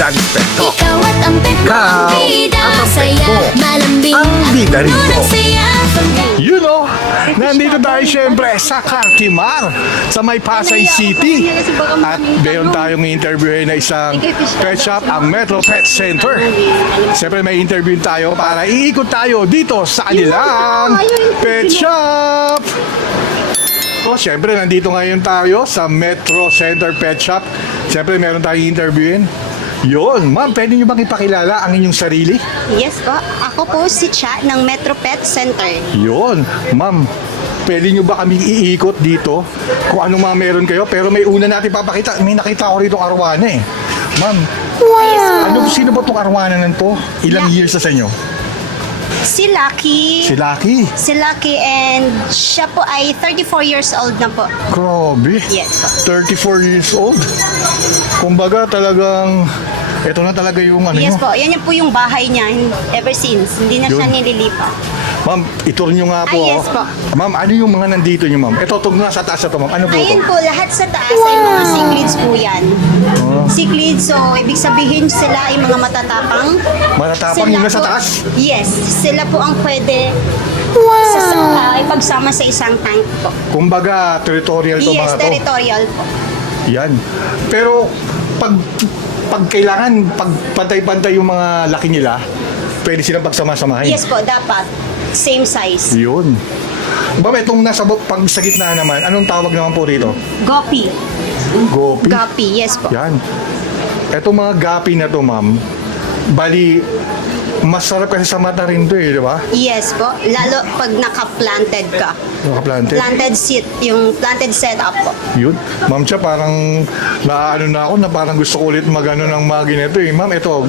Daddy Pet Talk. Ikaw at ang pet mo ang bida. ang pet Saya, mo, malambing. ang bida rito. Unang saya. You know, nandito tayo syempre sa Cartimar, sa may Pasay City. At gayon tayong interviewin na isang pet shop, ang Metro Pet Center. Siyempre may interview tayo para iikot tayo dito sa kanilang pet shop. So, syempre, nandito ngayon tayo sa Metro Center Pet Shop. Syempre, meron tayong interviewin. Yun, ma'am, pwede nyo bang ipakilala ang inyong sarili? Yes po, ako po si Cha ng Metro Pet Center. Yun, ma'am, pwede nyo ba kami iikot dito kung anong mga meron kayo? Pero may una natin papakita, may nakita ko rito arwana eh. Ma'am, sino ba itong arwana na to? Ilang years na sa inyo? Si Lucky. Si Lucky. Si Lucky and siya po ay 34 years old na po. Grabe. Yes po. 34 years old. Kumbaga talagang, ito na talaga yung ano Yes nyo. po, yan po yung bahay niya ever since. Hindi na siya Yun. nililipat. Ma'am, itur nyo nga po. Yes po. Ma'am, ano yung mga nandito nyo, ma'am? Ito, itong nasa taas na to, ma'am. Ano po ito? Ayun po, lahat sa taas ay mga cichlids po yan. Cichlids, so ibig sabihin sila ay mga matatapang. Matatapang yung nasa po- taas? Yes, sila po ang pwede ipagsama sa isang tank po. Kumbaga, territorial to Yes, mga to. territorial po. Yan. Pero pag kailangan, pag pantay-pantay yung mga laki nila, pwede silang pagsama-samahin. Yes po, dapat. Same size. Yun. Ba, itong nasa pag sa gitna naman, anong tawag naman po rito? Gopi. Gopi. Gopi, yes po. Yan. Etong mga gapi na to, ma'am, bali, masarap kasi sa mata rin to eh, di ba? Yes po. Lalo pag naka-planted ka. Nakaplante. Planted seat, yung planted setup po. Yun. Ma'am siya, parang naano na ako na parang gusto ko ulit magano ng mga ganito eh. Ma'am, ito,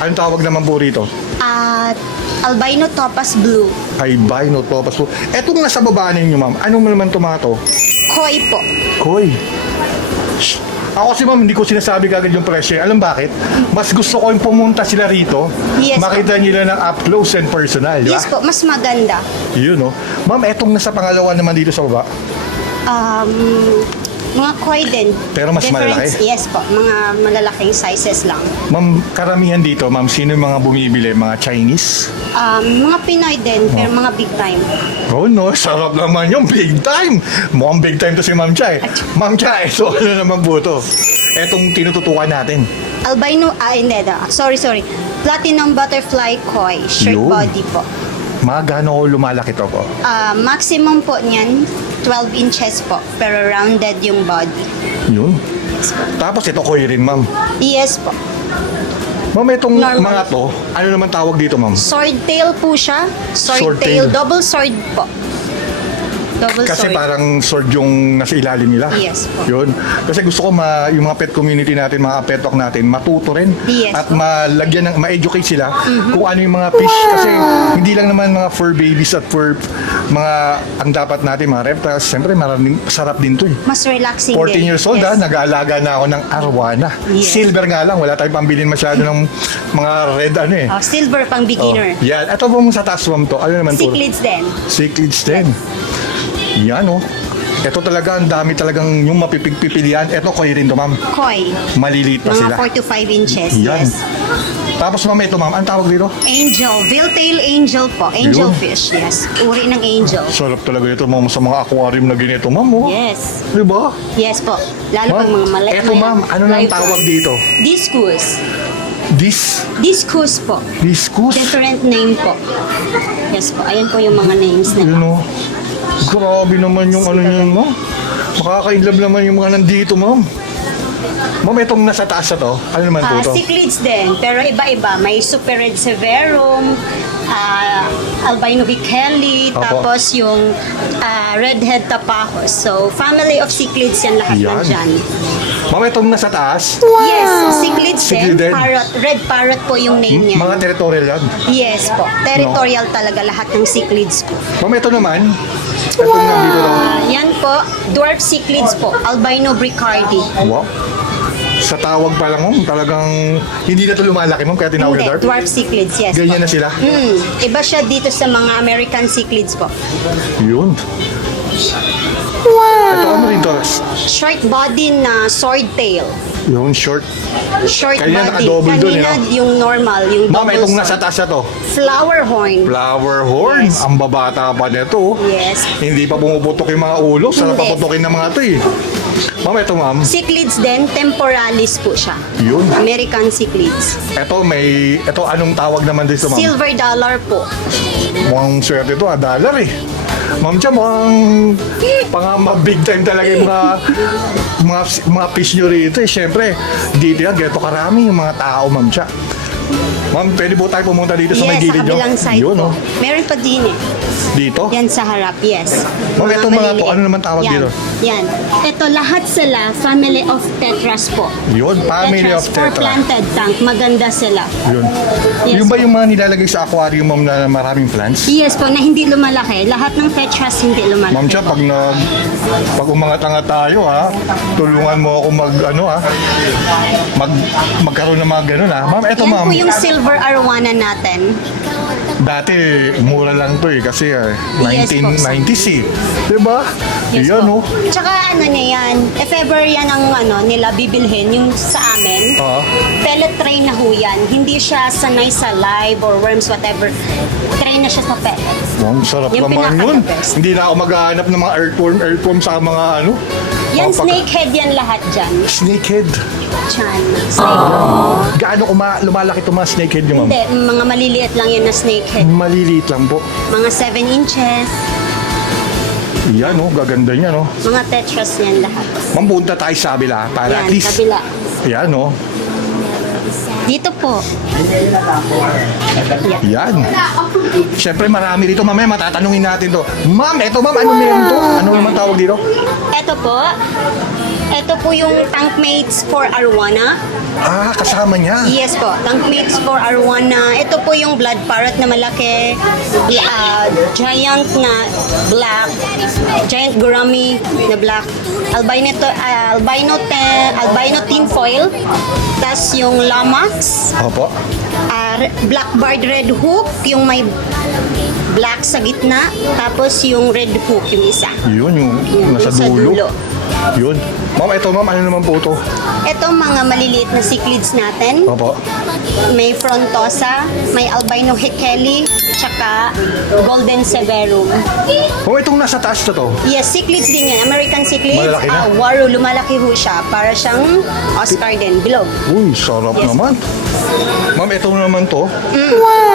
anong tawag naman po rito? At albino topaz blue. Ay, no, topas po. Etong nasa baba ninyo, ma'am, anong naman tomato? Koi po. Koy. Ako si ma'am, hindi ko sinasabi kagad yung presyo. Alam bakit? Mas gusto ko yung pumunta sila rito, Yes, makita nila ng up close and personal, di ba? Yes po, mas maganda. Yun, no? Ma'am, etong nasa pangalawa naman dito sa baba. Mga koi din. Pero mas malalaki? Yes po, mga malalaking sizes lang. Ma'am, karamihan dito, ma'am, sino yung mga bumibili? Mga Chinese? Mga Pinoy din, pero mga big time. Oh no, sarap naman yung big time. Mukhang big time to si Ma'am Chai. Ma'am Chai, so ano naman po to? Etong tinututukan natin. Albino, hindi. Sorry. Platinum butterfly koi, shirt Yun. body po. Mga gaano ko lumalaki to po? Maximum po niyan, 12 inches po, pero rounded yung body. Yun. Tapos ito koy rin, ma'am. Yes po. Ma'am, itong Normal. mga to, ano naman tawag dito, ma'am? Sword tail po siya. Sword Sword tail, tail. double sword po. Double Kasi sword. parang sword yung nasa ilalim nila. Yes po. Yun. Kasi gusto ko yung mga pet community natin, mga pet talk natin, matuto rin. Yes At po. malagyan ng, ma-educate sila kung ano yung mga fish. Kasi hindi lang naman mga fur babies at fur, mga, ang dapat natin, mga reptiles. Siyempre, maraming sarap din to eh. Mas relaxing 14 din. years old Yes. nag-aalaga na ako ng arwana. Yes. Silver nga lang, wala tayong pambilin masyado ng mga red ano eh. Silver pang beginner. Oh, yan. Ito po sa taas ma'am to. Ano naman to? Cichlids din. Cichlids din. Yan oh. Ito talaga, ang dami talagang yung mapipilian. Ito koy rin to ma'am. Koi. Maliliit pa sila. Mga 4 to 5 inches. Yan. Yes. Tapos ma'am, ito ma'am, ang tawag dito? Angel. Veil-tail angel po. Angel Yun. fish. Yes. Uri ng angel. Sarap talaga ito ma'am sa mga aquarium na ganito ma'am oh. Yes. Diba? Yes po. Lalo pag mga maliit. Eto ma'am, ano nang tawag dito? Discus. Discus po. Discus? Different name po. Yes po. Ayan po yung mga names nila. Yun oh. Grabe naman yung ano niya, ma'am. Makaka-inlove naman yung mga nandito, ma'am. Ma'am, itong nasa taas na to, ano naman po to? Cichlids din, pero iba-iba. May Super Red Severum, Albino Bichelli, Apo. tapos yung Redhead Tapajos. So, family of cichlids yan lahat Yan. nandyan. Ma'am, itong nasa taas, Yes, cichlids Cichlid din. din. Parrot, red parrot po yung name niya. mga territorial yan. Yes po. Territorial talaga lahat ng cichlids po. Ma'am, ito naman, itong nandito daw. Yan po, dwarf cichlids po. Albino Bricardi. Wow. Sa tawag pa lang, ma'am, talagang hindi na ito lumalaki, ma'am, kaya tinawag Hindi, na dark. dwarf cichlids, yes Ganyan po. na sila. Iba siya dito sa mga American cichlids po. Yun. Ito ano rin to? Short body na sword tail. Yung short. Short Kanina body. naka-double dun, Kanina no? yung normal, yung Ma'am, double itong sword. nasa taas na to. Flower horn. Flower horn. Yes. Ang babata pa nito. Yes. Hindi pa pumuputok yung mga ulo. Sarap Hindi. paputokin ng mga to eh. Ma'am, ito ma'am. Cichlids din, temporalis po siya. Yun. American cichlids. Ito anong tawag naman dito ma'am? Silver dollar po. Mukhang swerte ito, dollar eh. Ma'am Cha, mukhang big time talaga yung mga fish nyo rito eh. Siyempre, dito yan, geto karami yung mga tao, Ma'am Cha. Ma'am, pwede po tayo pumunta dito sa may Yes, sa gilid nyo? kabilang side Yun, po. oh. Meron pa din eh. Dito? Yan sa harap, yes. Ma'am, itong mga to, maliliit. ano naman tawag Yan. dito? Yan. Ito, lahat sila, family of tetras po. Yun, family of For tetra. planted tank, maganda sila. Yun. Yes, Yung ba po. yung mga nilalagay sa aquarium, Ma'am, na maraming plants? Yes po, na hindi lumalaki. Lahat ng tetras hindi lumalaki. Ma'am Cha, pag umangat-angat tayo ha, tulungan mo ako magkaroon ng mga ganun ha. Ma'am, eto Yan ma'am. po yung silver arwana natin. Dati, mura lang to eh, kasi Yes, 1990s eh. Diba? Yes Yan po. oh. Tsaka ano niya yan, if ever yan ang nila bibilhin, yung sa amin, Oo. pellet tray na ho yan. Hindi siya sanay sa live or worms, whatever. Tray na siya sa pellet. Ang sarap Yung naman yun. pinaka-the-best. Hindi na ako maghahanap ng mga earthworm sa mga ano. Yan, mga snakehead yan lahat dyan. Snakehead. Chan. Snakehead. Gaano lumalaki itong mga snakehead nyo, ma'am? Hindi, mga maliliit lang yan na snakehead. Maliliit lang po. Mga 7 inches. Yan oh, gaganda niya no. Mga tetras yan lahat. Ma'am, punta tayo sa kabila para Yan, at least. kabila. Yan oh. Dito po. Yan. Siyempre marami dito. Mamaya matatanungin natin to. Ma'am, eto ma'am, ano na yan to? Ano naman tawag dito? Ito po. Ito po yung tankmates for arwana. Ah, kasama niya. Yes po, tankmates for arwana. Ito po yung blood parrot na malaki. Giant na black. Giant gourami na black. Albino tinfoil. Tas yung lamax. Opo. Blackbird red hook, yung may black sa gitna. Tapos yung red hook, yung isa. Yun, yung nasa sa dulo. dulo. Yun. Ma'am, eto ma'am, ano naman po to? Ito mga maliliit na cichlids natin. Opo. May frontosa, may albino hekeli, tsaka golden severum. Oh, itong nasa taas na to. Yes, cichlids din yan. American cichlids. Malalaki na? Waru, lumalaki ho siya. Para siyang Oscar din, bilog. Uy, sarap Yes. naman. Ma'am, ito naman to.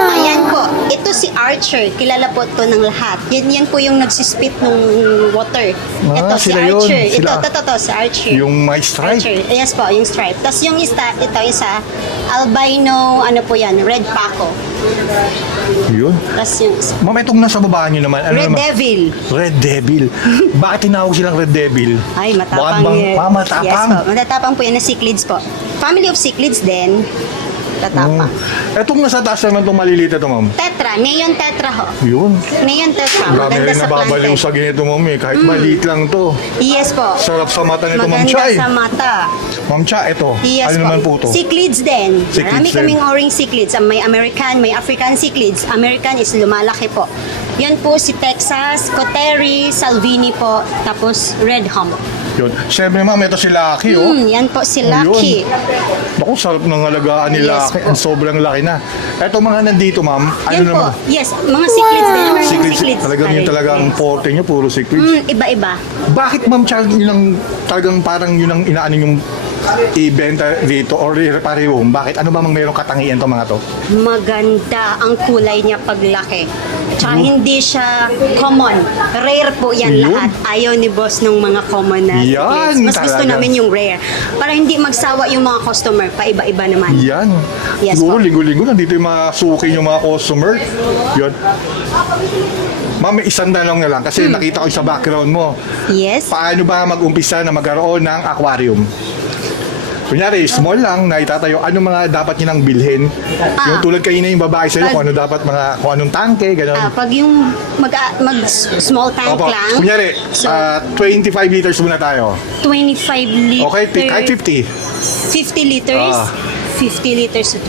Ayan po. Ito si Archer. Kilala po ito ng lahat. Yan po yung nagsispit ng water. Ah, Ito si sila yun. Archer. Sila. Ito, si Archer. Yung may stripe. Archer. Yes po, yung stripe. Tapos yung ito isa, albino, ano po yan, red paco. Yun. Tapos yung Ma'am, itong nasa baba nyo naman. Ano red naman? devil. Red Devil. Bakit tinawag silang Red Devil? Ay, matapang Bakit bang, yun. matapang? Yes po, matatapang po yan na cichlids po. Family of cichlids din. Tatapang. Etong nasa taas naman itong maliliit ito, ma'am. Tetra, neon tetra ho. Yun. Neon tetra, Dami maganda rin sa nababaliw planted. sa ganito, ma'am eh. Kahit maliit lang to. Yes po. Sarap sa mata nito, Ma'am Maganda Cha eh. sa mata. Ma'am Cha, ito. Yes Ano naman po to? Cichlids din. Cichlids Marami din. kaming orange cichlids. May American, may African cichlids. American is lumalaki po. Yan po si Texas, Coteri, Salvini po, tapos Red Hump. Yun. Siyempre, ma'am, ito si Lucky, oh. Yan po si Lucky. Naku, sarap ng alagaan ni Yes Lucky. po. Ang sobrang laki na. Eto mga nandito, ma'am. Ano Yan po. naman? Yes, mga cichlids din. American Cichlids. cichlids. Talagang yun talaga ang forte niyo, puro cichlids. Iba-iba. Bakit, ma'am Cha, yun ang talagang parang yun ang inaano yung ibenta dito or reparehong? Bakit? Ano ba mang mayroong katangian to mga to? Maganda ang kulay niya paglaki. Tsaka hindi siya common. Rare po yan Yun. lahat. Ayaw ni boss ng mga common na Yan, cichlids. Mas gusto talaga. namin yung rare. Para hindi magsawa yung mga customer. Paiba-iba naman. Yan. Yes Siguro po. linggo-linggo nandito yung mga suki yung mga customer. Yun. Ma'am, may isang tanong na lang kasi nakita ko sa background mo. Yes. Paano ba mag-umpisa na magkaroon ng aquarium? Kunyari, small lang na itatayo, ano mga dapat niyo nang bilhin? Yung tulad kanina yung babae sa'yo, kung ano dapat kung anong tangke, gano'n. Pag yung small tank Opo. lang. Kunyari, So, 25 liters muna tayo. 25 liters. Okay, kahit 50. 50 liters. Ah. 50 liters to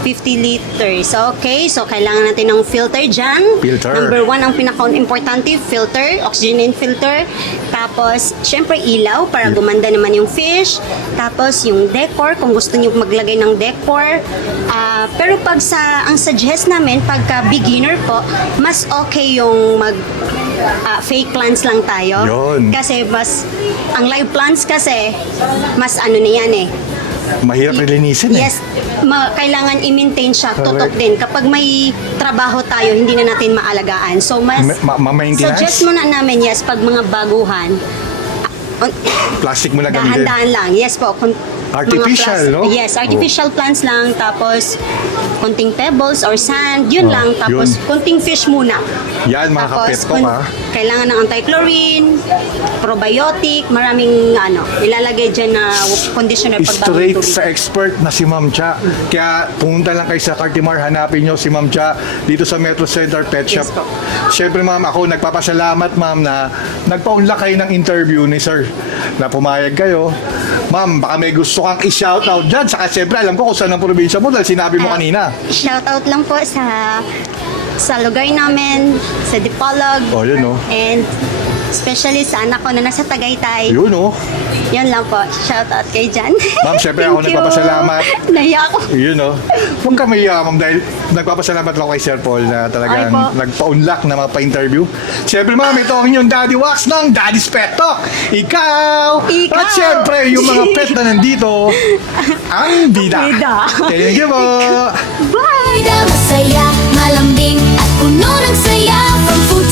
50 liters. Okay, so kailangan natin ng filter dyan. Filter. Number 1, ang pinaka-importante, filter, oxygen filter. Tapos, syempre ilaw para gumanda naman yung fish. Tapos, yung decor, kung gusto niyo maglagay ng decor. Pero ang suggest namin, pagka beginner po, mas okay yung fake plants lang tayo. Yun. Kasi ang live plants kasi, mas ano na yan eh. Mahirap linisin eh. Yes, kailangan i-maintain siya, tutok Correct. din. Kapag may trabaho tayo, hindi na natin maalagaan. So, mas Ma-maintenance? suggest muna namin, yes, pag mga baguhan, Plastic mo na gamitin. dahan-dahan lang. Yes po. Artificial, no? Yes, artificial plants lang. Tapos, konting pebbles or sand, yun Oh, lang. Tapos, yun. konting fish muna. Yan, mga Tapos, kapet ko ha. kailangan ng anti-chlorine, probiotic, maraming ilalagay dyan na conditioner pag bagong Straight tubig. sa expert na si Ma'am Cha. Kaya pumunta lang kayo sa Cartimar, hanapin nyo si Ma'am Cha dito sa Metro Center Pet Shop. Yes po. Siyempre ma'am, ako nagpapasalamat ma'am na nagpaunlak kayo ng interview ni sir na pumayag kayo. Ma'am, baka may gusto kang i-shoutout dyan. Saka siyempre alam ko kung saan ang probinsya mo dahil sinabi mo kanina. Shoutout lang po sa lugar namin, sa Dipolog. Oh, yun oh. And especially sa anak ko na nasa Tagaytay. Yun oh. Yan lang po. Shoutout kayo dyan. Ma'am, syempre ako Thank you. nagpapasalamat. Naiya ako. Yun oh. Huwag ka mahiya ma'am dahil nagpapasalamat lang kay Sir Paul na talagang Ay po. nagpa-unlock na mapa-interview. Siyempre ma'am, ito ang inyong Daddy Wax ng Daddy's Pet Talk. Ikaw! Ikaw! At siyempre, yung mga pet na nandito, ang bida. Bida. Thank you po. Bida masaya, malambing at puno ng saya. From food